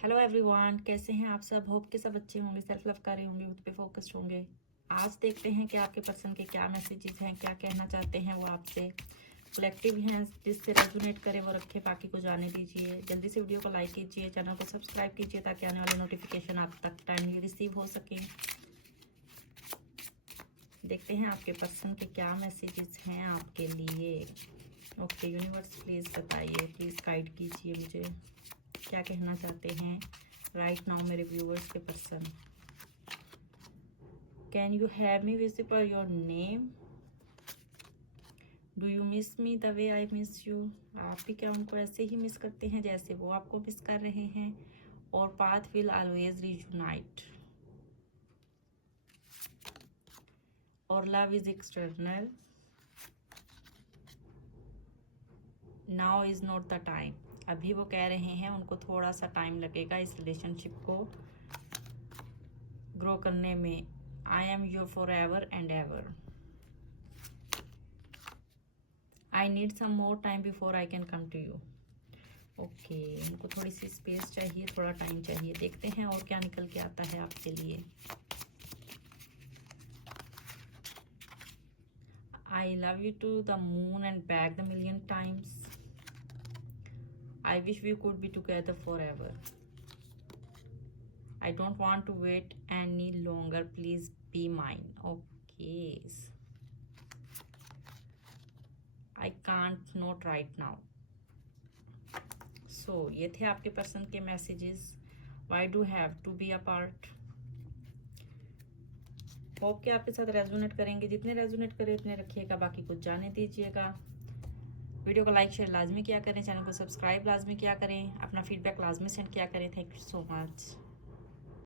Hello everyone, कैसे हैं आप सब। होप के सब अच्छे होंगे, सेल्फ लव कर रहे होंगे, खुद पे फोकस्ड होंगे। आज देखते हैं कि आपके पर्सन के क्या मैसेजेस हैं, क्या कहना चाहते हैं वो आपसे। कलेक्टिव हैं, जिससे रेजोनेट करे वो रखे, बाकी को जाने दीजिए। जल्दी से वीडियो को लाइक कीजिए, चैनल को सब्सक्राइब कीजिए ताकि आने वाले नोटिफिकेशन आप तक टाइमली रिसीव हो सकें। देखते हैं आपके पर्सन के क्या मैसेजेस हैं आपके लिए। ओके यूनिवर्स, प्लीज़ बताइए, प्लीज़ गाइड कीजिए मुझे, क्या कहना चाहते हैं राइट नाउ मेरे व्यूअर्स के person. Can you have me visible your name? Do you miss me the way I miss you? आप भी क्या उनको ऐसे ही मिस करते हैं जैसे वो आपको मिस कर रहे हैं? और पाथ विल ऑलवेज रीयूनाइट। और love is external, now is not the time. अभी वो कह रहे हैं उनको थोड़ा सा टाइम लगेगा इस रिलेशनशिप को ग्रो करने में। I am your forever and ever. I need some more time before I can come to you. Okay, उनको थोड़ी सी स्पेस चाहिए, थोड़ा टाइम चाहिए। देखते हैं और क्या निकल के आता है आपके लिए। I love you to the moon and back the million times. I wish we could be together forever. I don't want to wait any longer. Please be mine. Okay. I can't not right now. So ये थे आपके person के messages. Why do have to be apart? Hope के आपके साथ resonate करेंगे, जितने resonate करें उतने रखिएगा, बाकी कुछ जाने दीजिएगा। वीडियो को लाइक शेयर लाजमी किया करें, चैनल को सब्सक्राइब लाजमी किया करें, अपना फीडबैक लाजमी सेंड किया करें। Thank you so much.